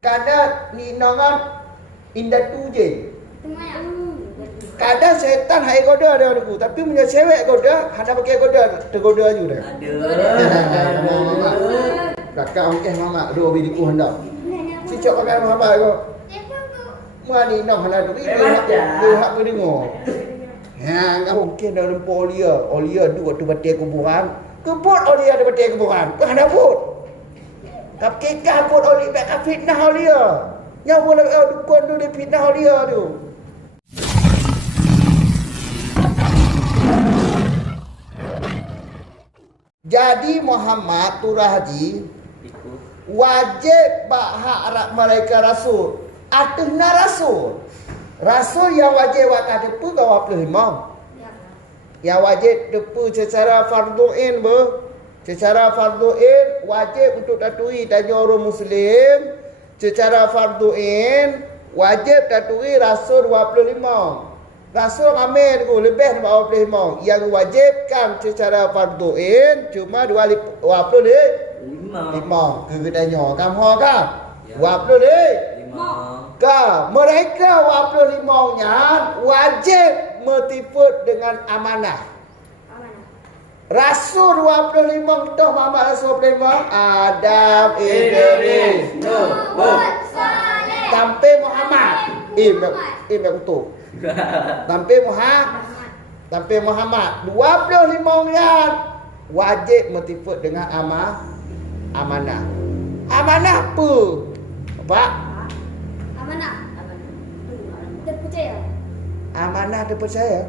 Kadang ni nongan indah tuje. Kadang setan hai goda dia aku, tapi punya cewek goda, hana pakai goda, tergoda juga dah. Ada. Kakak okey mama, dua bidiku hendak. Si cok pakai mama ko. Mani nong hana tu, dia hak mendengar. Ya, ngah mungkin dah lempar olia tu waktu batik kuburan. Kebut olia ada batik kuburan. Kau hana but. Tapi kabut olia baik fitnah olia. Yang boleh dukun tu dia fitnah olia tu. Jadi Muhammad turah haji wajib hak mereka rasul. Atuna rasul. Rasul yang wajib waktu depu kau 25. Yang wajib depu secara fardu'in secara fardu'in wajib untuk tatui tanya orang muslim. Secara fardu'in wajib tatui rasul 25. Rasul amin ku lebih 25. Yang wajibkan secara fardu'in cuma 25. Kita tanya kamu kan? 25. Mereka 25-nya wajib metifut dengan amanah. Rasul 25 tu Muhammad Rasul 25 Adam Idris Nuh sampai Muhammad betul. Sampai Muhammad 25-nya wajib metifut dengan amanah. Amanah apa? Apa? Terpercaya. Amanah terpercaya.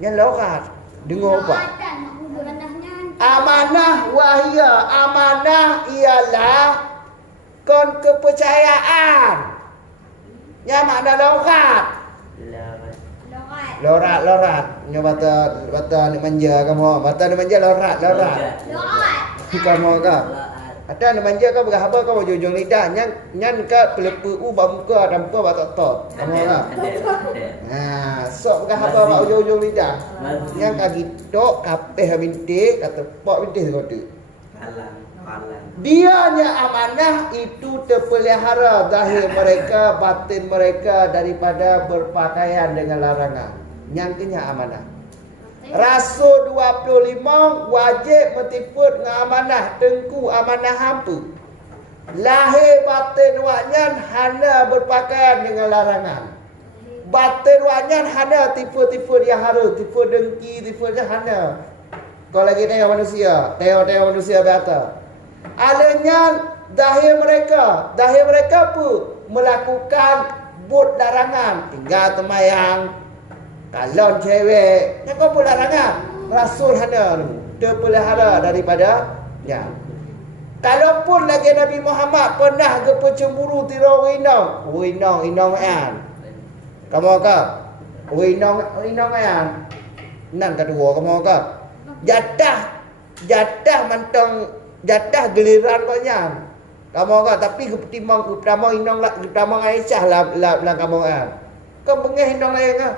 Yang lorat dengar apa? Amanah ialah kepercayaan. Yang makna lorat. Lorat. Nya bata ni manja kamu. Bata ni manja lorat. Kamu ka. Ada ni manja ka berapa kamu jujung lidah nyan ka pelepu bamuka tanpa bata tot. Kamu ka. Sok berapa bak ujung lidah. Yang kaki tok kapeh bintik kata pok bintik kota. Dianya amanah itu terpelihara zahir mereka, batin mereka daripada berpakaian dengan larangan. Yang kenya amanah. Rasul 25 wajib metifut dengan amanah. Tengku amanah hampa. Lahir batin waknya hana berpakaian dengan larangan. Batin waknya hana tipu-tipu dia harus. Tipu dengki, tipu dia hana. Kau lagi tengok manusia. Tengok manusia berkata. Alanya dahir mereka apa? Melakukan buat larangan. Tinggal temayang. Kalon cewek. Yang kau pun larangan. Rasul hana terpelihara daripada ya. Kalaupun lagi Nabi Muhammad pernah ke pencemburu tira inong an. Kamu ka? Inong an. Nan kedua kamu ka? Jatah mantong jatah giliran kau nyam. Kamu kan tapi pertama inong pertama Aisyah lah kamu kan. Kau bengeh inong lain kan.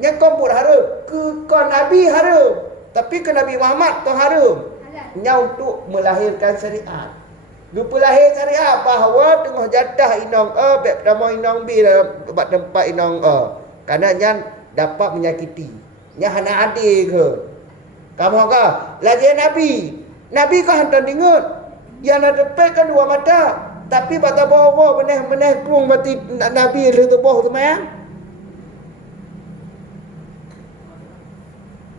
Nya kau pun harum. Kau Nabi harum. Tapi ke Nabi Muhammad tu harum. Nya untuk melahirkan syariat. Lupa lahir syariat bahawa tengah jatah inong pertama inong B dalam tempat inong Karena nya dapat menyakiti. Nya hana adil ke. Kamu kan lagi Nabi kau hantar dengar. Yang nak tepatkan dua mata. Tapi bata bawa meneh kurung mati Nabi itu boh tu mayang.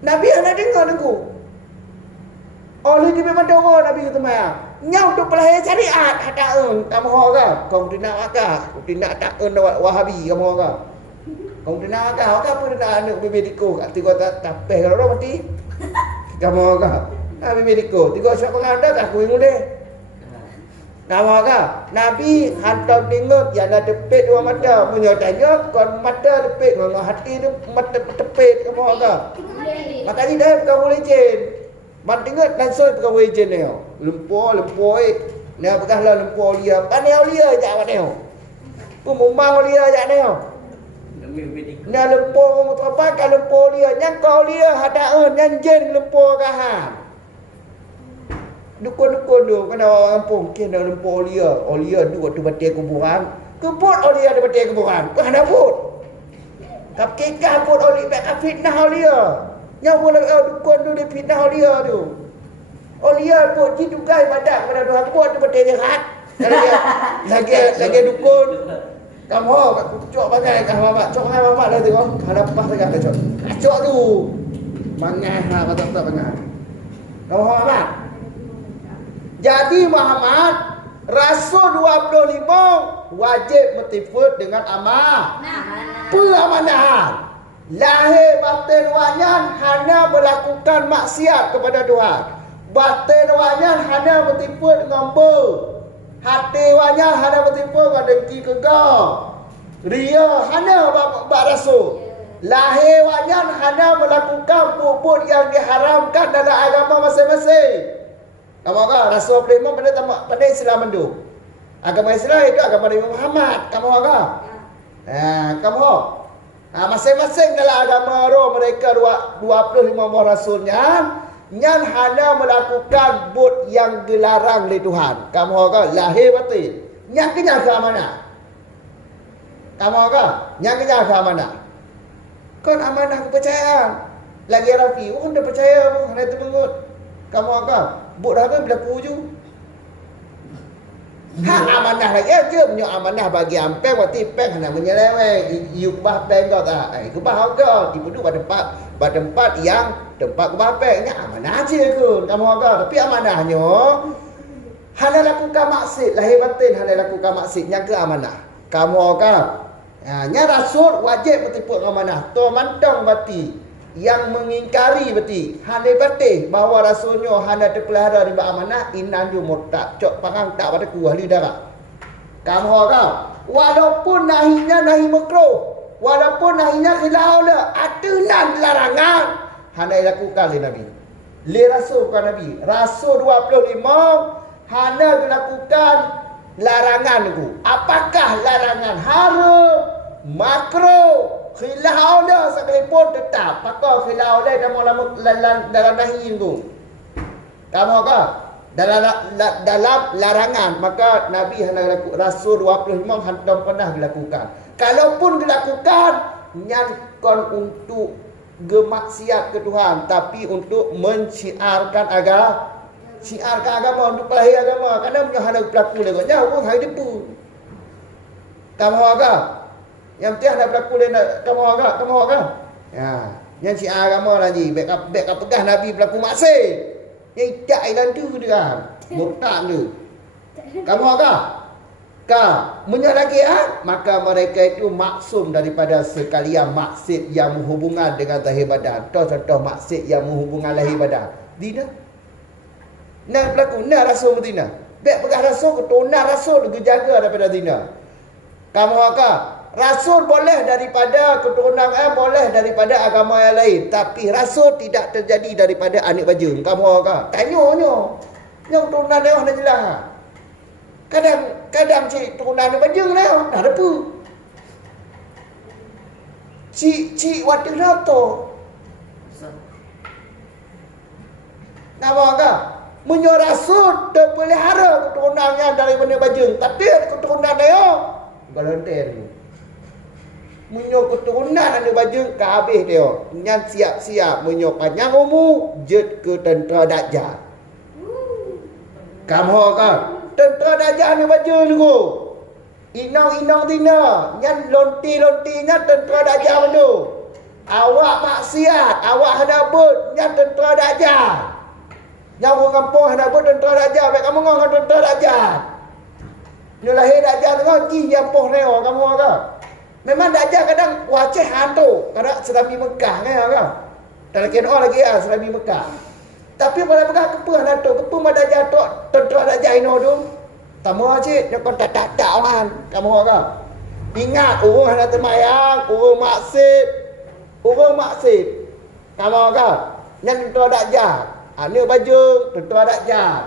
Nabi nak dengar aku. Oleh di memang doa Nabi itu mayang. Nyau tu pelahir syariat hadaun kamu orang. Kau tidak akak. Kau tidak takun Wahabi kamu orang. Kau tidak akak. Apa tidak anak bebediko. Kata kau tak tapeh kalau mati. Kamu orang. Nabi mediko. Tiga siapa ngada aku ingat deh. Kamu kan? Nabi hantar dengar yang ada tepit dua mata. Punya tanya kon mata tepit ngah hati tu mata tepit kamu kan? Makanya dah bukan boleh jen. Man dengar langsung bukan boleh jen ni. Lempoi. Ni bekahlah lempoi dia. Panel dia jak panel. Ku memang dia jak ni. Ni lempoi kamu tu apa kan lempoi dia. Yang kau dia hadaun yang jen lempoi kahan. Dukun-dukun tu kena orang kampung kena lempur olia duk tu batik kuburan. Kebut olia di batik kuburan. Kau nak but. Kap kekah but olia baik fitnah olia. Yang boleh dukun tu dia fitnah olia tu. Olia but ji dugai badak pada Tuhan but di batik jahat. Lagi dukun. Kamu cok bagai kah mamak. Cok hai mamak dah tengok. Hadap pas dekat cok. Cok tu. Mangai ha tak bangai. Kamu apa? Jadi Muhammad Rasul 25 wajib mentifut dengan peramanan. Lahir batin wanyan hanya melakukan maksiat kepada Tuhan. Batin wanyan hanya mentifut dengan hati wanyan hanya mentifut dengan dengki kegah. Ria hanya bab Rasul. Lahir wanyan hanya melakukan bubur yang diharamkan dalam agama masing-masing. Kamu agak Rasul Prima pada Islam itu. Agama Islam itu agama Nabi Muhammad. Kamu agak. Kamu. Masing-masing dalam agama roh mereka 25 rasulnya yang hanya melakukan bud yang dilarang oleh Tuhan. Kamu agak lahir batin. Yang kenyang ke mana? Kamu agak. Yang kenyang ke mana? Kan amanah kepercayaan. Lagi Rafi, orang dah percaya pun hanya terbengut. Kamu agak. Buk dah berlaku je. Hak amanah lagi aja punya amanah bagi ampeng waktu peng nak menyeleweng. You kubah peng kau tak? Kubah kau dipedu pada tempat yang tempat kubah peng ni amanah aja ke. Kamu agak. Tapi amanahnya hanya lakukan maksud lahir batin hanya lakukan maksud yang ke amanah. Kamu agak. Nya Rasul wajib bertipu amanah. Tu mantong bati yang mengingkari beti hanya batin bahawa Rasulnya hanya terpelihara di amanah inan ju murtad cok pangang tak pada ku ahli darah. Kamu agak. Walaupun nahinya nahi makruh, walaupun nahinya khilaf dah aturan larangan hanya dilakukan oleh Nabi. Le Rasul bukan Nabi. Rasul 25 hanya dilakukan larangan itu. Apakah larangan? Haram, makruh, khilaf dah sekalipun tetap. Maka khilaf dah dalam nahi itu. Kamu agak. Dalam larangan maka Nabi hendak Rasul 25 hendak pernah dilakukan. Kalaupun dilakukan nyangkon untuk gemaksiat ke Tuhan tapi untuk menciarkan agama, ciarkan agama untuk pelahir agama. Kadang punya hendak berlaku leganya pun hai depu. Kamu agak. Yang penting hendak berlaku le kamu agak. Ya, yang ciar agama lagi baik pegang Nabi berlaku maksiat. Yang tak ilan tu dia. Murtad tu. Kamu agak? Menyalagi maka mereka itu maksum daripada sekalian maksud yang berhubungan dengan zahir badan. Contoh maksud yang berhubungan lahir badan. Tidak. Nak berlaku nak Rasul betina. Baik pegang Rasul keturunan Rasul dijaga daripada zina. Kamu agak? Rasul boleh daripada keturunan boleh daripada agama yang lain. Tapi Rasul tidak terjadi daripada anak bajang. Kamu agak? Tanya-nya. Yang keturunan dia nak jelas. Kadang cik keturunan anak bajang dia dah ada apa. Cik waktu nato. Kamu agak? Menyo Rasul terpelihara keturunannya daripada bajang. Tapi keturunan dia galonten. Menyo keturunan ada baju ke habis dia. Yang siap-siap menyo panjang umur jet ke tentera Dajjal. Kamu kan? Tentera Dajjal ni baju dulu. Inang-inang dina. Yang lonti-lontinya tentera Dajjal dulu. Awak maksiat, awak hadabut yang tentera Dajjal. Yang orang kampung hadabut tentera Dajjal. Baik kamu ngomong tentera Dajjal. Ni lahir Dajjal dengan ki yang poh neo kamu kan? Memang Dajjal kadang wajah hantu. Kadang Serami Mekah kan? Tak lagi lagi Serami Mekah. Tapi pada pegang kepuh hantu. Kepuh mah Dajjal tu. Tentera Dajjal ini tu. Tamu aja. Dia kan tak orang. Kamu kan? Ingat. Urung hendak termayang. Urung maksud. Kamu kan? Yang tentera Dajjal. Ini baju. Tentera Dajjal.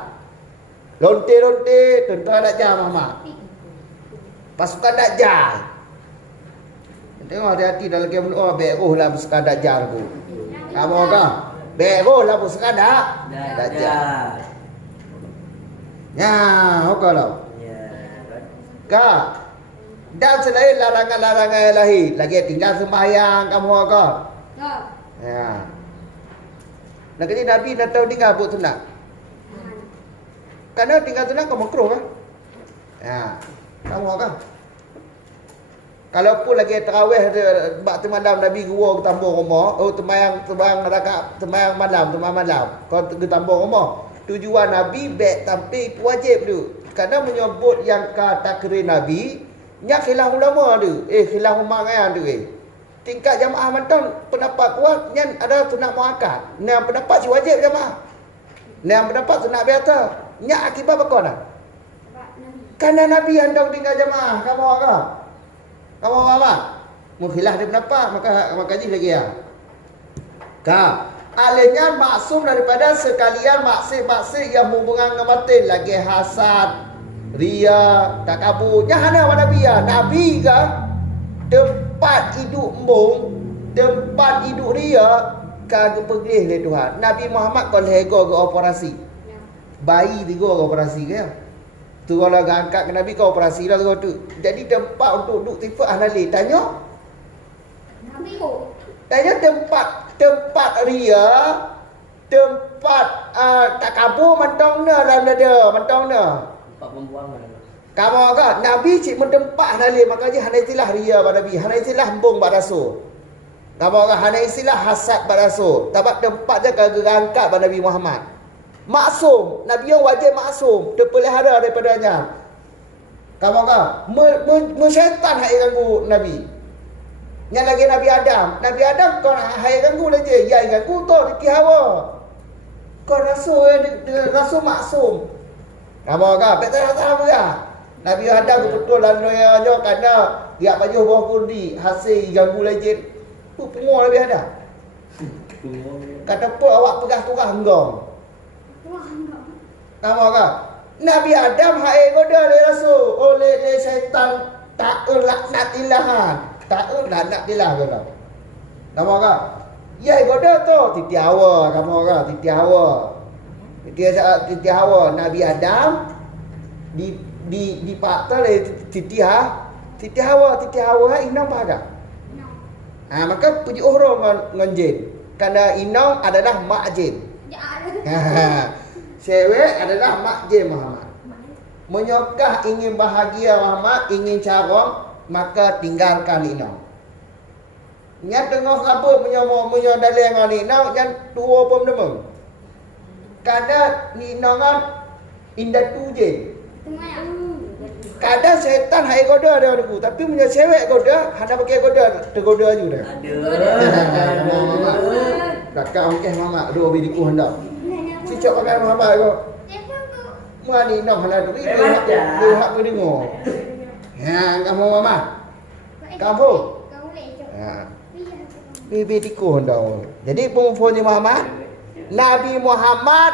Lonte-lonte. Tentera Dajjal mama. Pasukan Dajjal. Tengok hati-hati dalam game oh beroh lah pasukan Dajjal tu. Kamu kan? Beroh lah pasukan Dajjal. Ya, kalau. Ya. Ka. Dan selain larangan-larangan yang lain, lagi tinggal sembahyang kamu ke? Tak. Ya. Nak jadi Nabi nak tahu tinggal buat sunat. Karena tinggal sunat kau makruh kan? Ya. Kamu kan? Kalau pun lagi tarawih bak malam Nabi gua ke tambung rumah, temayang rakaat temayang malam. Kau ke tambung rumah. Tujuan Nabi baik tapi wajib tu. Karena menyebut yang kata takrir Nabi, nya khilaf ulama tu. Khilaf umat tu tingkat jamaah mantang pendapat kuat yang ada sunat muakkad. Yang pendapat si wajib jamaah. Yang pendapat sunat biasa. Nya akibat apa dah? Karena Nabi hendak tinggal jamaah, kamu apa? Kamu apa? Mukhilah dia pendapat, maka ji lagi ya. Ka, alihnya maksum daripada sekalian maksud yang hubungan dengan batin, lagi hasad, ria, takabur. Nya hana Nabi ya. Nabi ke tempat hidup embung, tempat hidup ria, kagak pergi oleh Tuhan. Nabi Muhammad kalau hego ke operasi. Bayi tiga ke operasi ke. Tu kalau angkat ke Nabi ke operasi lah tu. Jadi tempat untuk duduk tifak ahnali. Tanya. Nabi ko. Tanya tempat ria, tempat takabur mentongna dalam dada, mentongna. Tempat pembuangan. Kamu agak Nabi cik mentempat ahnali, makanya hana istilah ria pada Nabi, hana istilah embung pada rasul. Kamu agak hana istilah hasad pada rasul. Tempat tempat dia kagak angkat pada Nabi Muhammad. Maksum, Nabi yang wajib maksum, terpelihara daripadanya. Kamu kan, syaitan hai ganggu Nabi. Yang lagi Nabi Adam kau hai ganggu aja, ya ganggu tu di hawa. Kau rasul maksum. Kamu kan, betul apa ya? Nabi Adam betul lalu ya karena dia baju bawah kurdi hasil ganggu lagi. Tu pengor Nabi Adam. Kata pun awak pegah-pegah enggong. Kamu kan? Nabi Adam hai goda oleh rasul, oleh syaitan tak laknat ilahan. Tak laknat ilah kata. Kamu kan? Ya goda tu titi hawa, kamu kan? Titi hawa. Titi hawa Nabi Adam di patah titi hawa inam paga. Maka puji orang ngan jin. Karena inam adalah mak jin. Cewek adalah mak jin Muhammad. Menyokah ingin bahagia Muhammad, ingin carong, maka tinggalkan inam. Nya tengah kabut menyodalai dengan inam, yang tua pun demam. Kadang inam indah tu je. Kadang setan hai goda dia aku, tapi punya cewek goda, hana pakai goda, tergoda juga. Kakak okey mama, dua bidiku hendak. Si cok pakai Muhammad ko. Mani nak hendak tu, dia hak mendengar. Ya, kamu mama. Kamu. Ya. Bidiku hendak. Jadi pemufoni Muhammad, Nabi Muhammad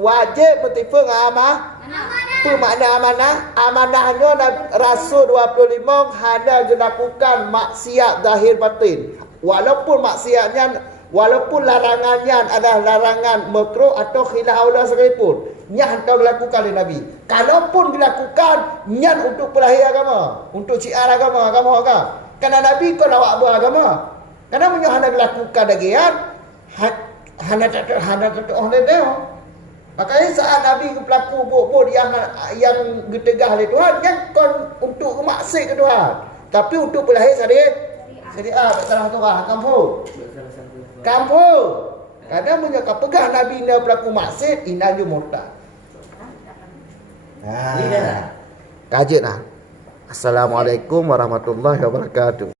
wajib bertifung amanah. Apa makna amanah? Amanahnya Rasul 25 hanya dilakukan maksiat zahir batin. Walaupun larangannya adalah larangan makruh atau khilaf aula sekalipun, nya hendak dilakukan oleh Nabi. Kalaupun dilakukan, nya untuk pelahir agama, untuk syiar agama, Karena Nabi kau lawak beragama. Karena punya hendak dilakukan dagian, hendak kata oleh dia. Makanya saat Nabi pelaku buat yang getegah oleh Tuhan, yang kon untuk maksud ke Tuhan, tapi untuk pelahir syariah salah Tuhan kampung. Kadang menyokap pegah Nabi na pelaku maksud inaju murtad. Kajet lah. Assalamualaikum warahmatullahi wabarakatuh.